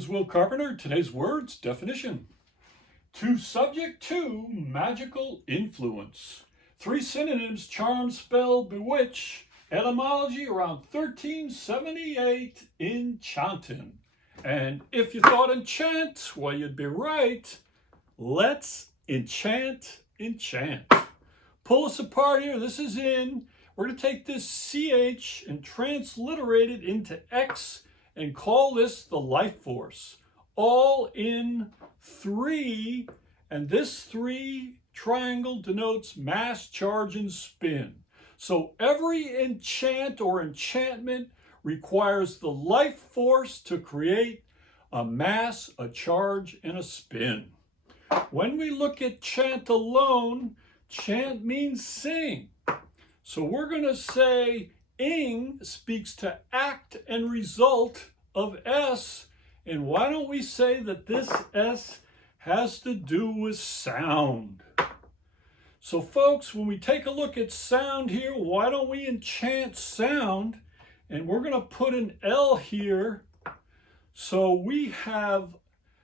is Will Carpenter. Today's words definition. To subject to magical influence. 3 synonyms: charm, spell, bewitch. Etymology around 1378, enchanting. And if you thought enchant, well, you'd be right. Let's enchant. Pull us apart here. This is in. We're going to take this CH and transliterate it into X and call this the life force. All in 3, and this 3 triangle denotes mass, charge, and spin. So every enchant or enchantment requires the life force to create a mass, a charge, and a spin. When we look at chant alone, chant means sing. So we're going to say ing speaks to act and result of S. And why don't we say that this S has to do with sound? So folks, when we take a look at sound here, why don't we enchant sound? And we're going to put an L here. So we have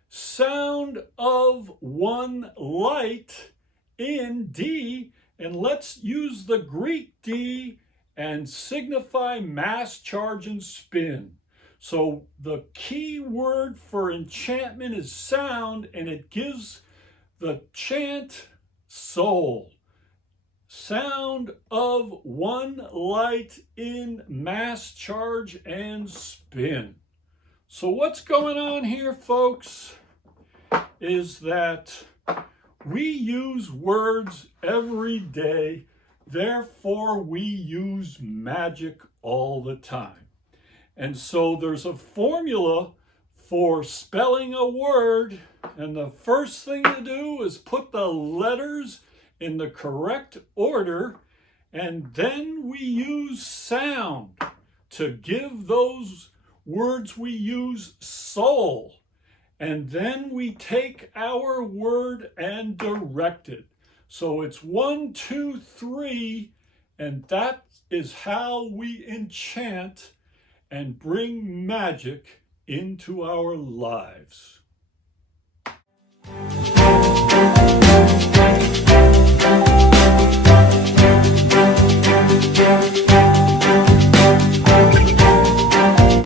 sound of one light in D. And let's use the Greek D and signify mass, charge, and spin. So the key word for enchantment is sound, and it gives the chant soul. Sound of one light in mass, charge, and spin. So what's going on here, folks, is that we use words every day, therefore we use magic all the time. And so there's a formula for spelling a word, and the first thing to do is put the letters in the correct order, and then we use sound to give those words we use soul. And then we take our word and direct it. So it's 1, 2, 3, and that is how we enchant and bring magic into our lives.